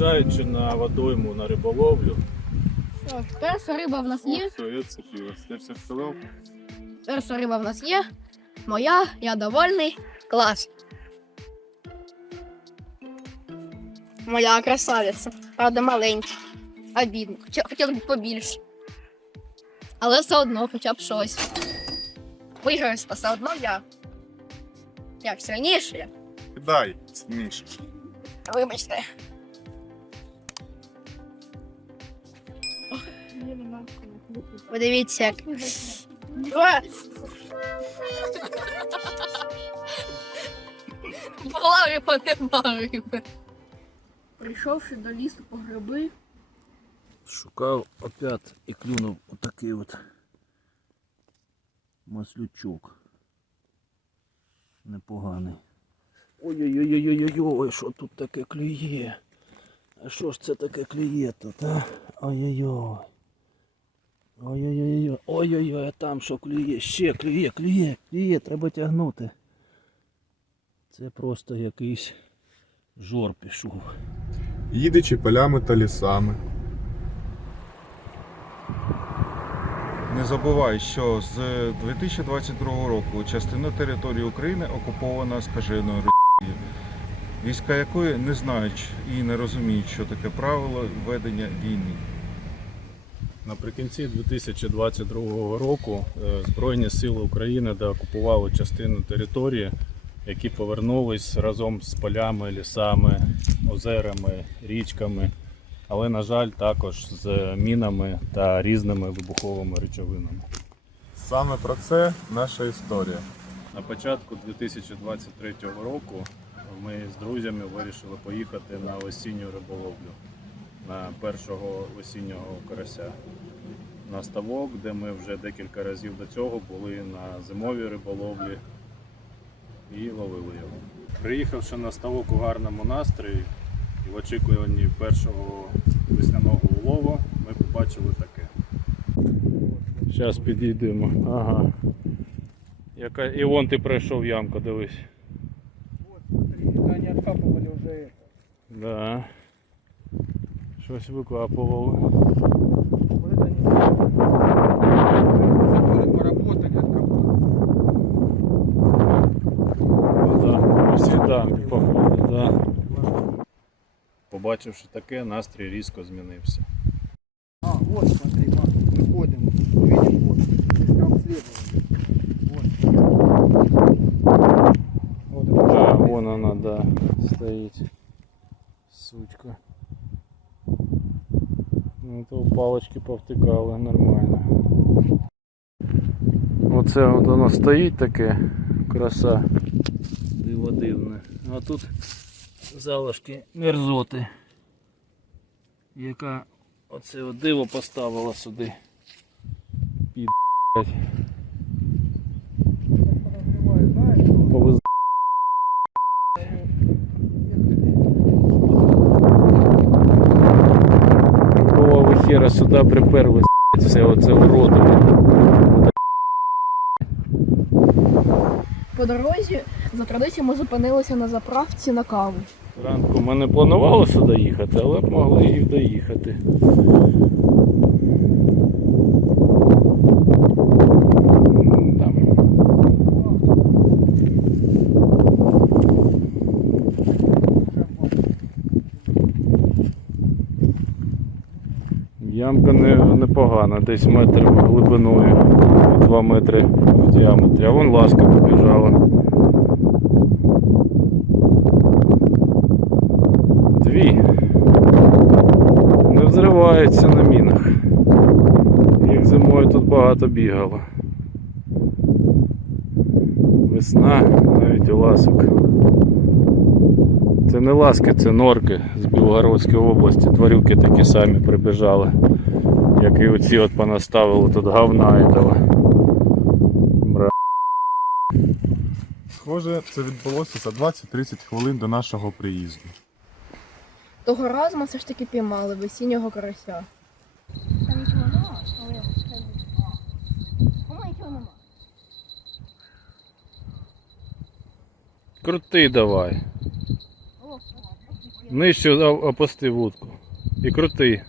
Виїжджаючи на водойму на риболовлю, Що перша риба в нас є. все, я все сказав? Перша риба в нас є. Моя, я довольний. Клас. Моя красавиця. Правда, маленька. Обідно. Хоча хотіла б побільше. Але все одно, хоча б щось. Виграю все одно я. Як сильніше. Дай, Міш. Вибачте. Подивіться, як. Нема риби. Прийшовши до лісу по гриби, Шукав опять і клюнув отакий от маслючок. Непоганий. Ой-ой-ой-ой-ой, що тут таке клює? А що ж це таке клює тут, а? Ой-ой-ой. Ой-ой-ой. Ой-ой-ой, а там що клює? Ще клює, клює, клює, треба тягнути. Це просто якийсь жор пішов. їдучи полями та лісами. Не забувай, що з 2022 року частина території України окупована скаженою Росією, війська якої не знають і не розуміють, що таке правило ведення війни. Наприкінці 2022 року е, Збройні Сили України деокупували частину території, які повернулись разом з полями, лісами, озерами, річками, але, на жаль, також з мінами та різними вибуховими речовинами. Саме про це наша історія. На початку 2023 року ми з друзями вирішили поїхати на осінню риболовлю першого осіннього карася. На ставок, де ми вже декілька разів до цього були на зимовій риболовлі і ловили його. Приїхавши на ставок у гарному настрої і в очікуванні першого весняного улову, ми побачили таке. Зараз підійдемо. Ага. Яка... І вон ти пройшов ямку, дивись. Они откапывали уже это. Да Щось викапували. Вот это они заборы поработали, откопали. Ну, да. Всі дамбі, походу, да. Побачивши таке, настрій різко змінився. А, вот смотри, Маш, мы ходим. Видим, вот. Там следовали. Вот. Вот это Да, уже вон вона, да, стоїть. Сучка. Ну то палочки повтикали нормально. Оце от воно стоїть таке, краса. Диво дивне. А тут залишки мерзоти. Яка оце диво поставила сюди. Під. Хера сюди приперли, с***ть, все оце уроди. по дорозі за традицією ми зупинилися на заправці на каву. Ранку ми не планували сюди їхати, але б могли і доїхати. Ямка не, непогана, десь метр глибиною, 2 метри в діаметрі, а вон ласка побіжала. Дві. Не взриваються на мінах. Їх зимою тут багато бігало. Весна, навіть у ласок. Це не ласки, це норки з Білгородської області. Тварюки такі самі прибіжали. Як і оці от понаставили тут говна этого. Бра. Схоже, це відбулося за 20-30 хвилин до нашого приїзду. Того разу ми все ж таки піймали весіннього карася. Там нічого нема, але я скажу. Кому нічого нема. Крути давай. Нижче опусти вудку. І крути.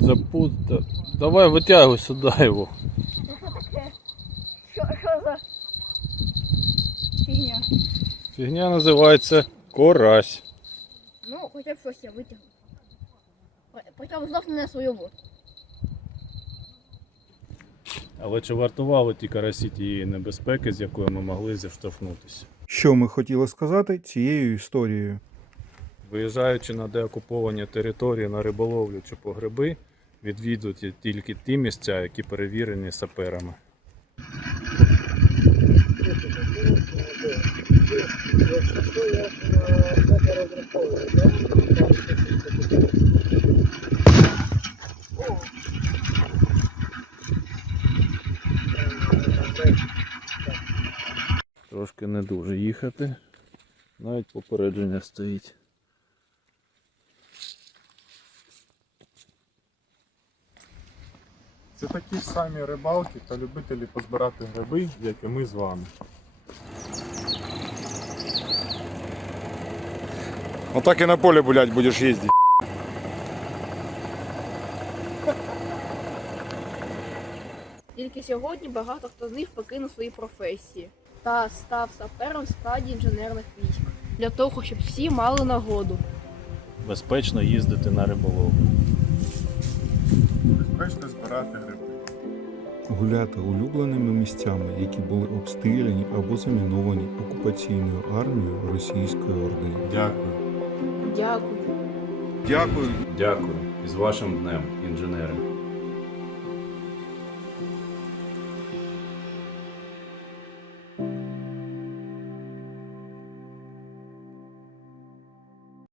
Запута. Давай витягуй сюди його. Що, що за фігня? Фігня називається корась. Ну, хоча б щось я витягну. Потім знов не свою воду. Але чи вартували ті карасі тієї небезпеки, з якою ми могли зіштовхнутися? Що ми хотіли сказати цією історією? Виїжджаючи на деокуповані території на риболовлю чи по гриби, відвідуйте тільки ті місця, які перевірені саперами. Трошки не дуже їхати. Навіть попередження стоїть. Це такі ж самі рибалки та любителі позбирати гриби, як і ми з вами. Отак і на поле, блядь, будеш їздити. Тільки сьогодні багато хто з них покинув свої професії та став сапером в складі інженерних військ для того, щоб всі мали нагоду. Безпечно їздити на риболовлю. Безпечно збирати гриби. Гуляти улюбленими місцями, які були обстріляні або заміновані окупаційною армією Російської Орди. Дякую. Дякую. Дякую. Дякую. І з вашим днем, інженери.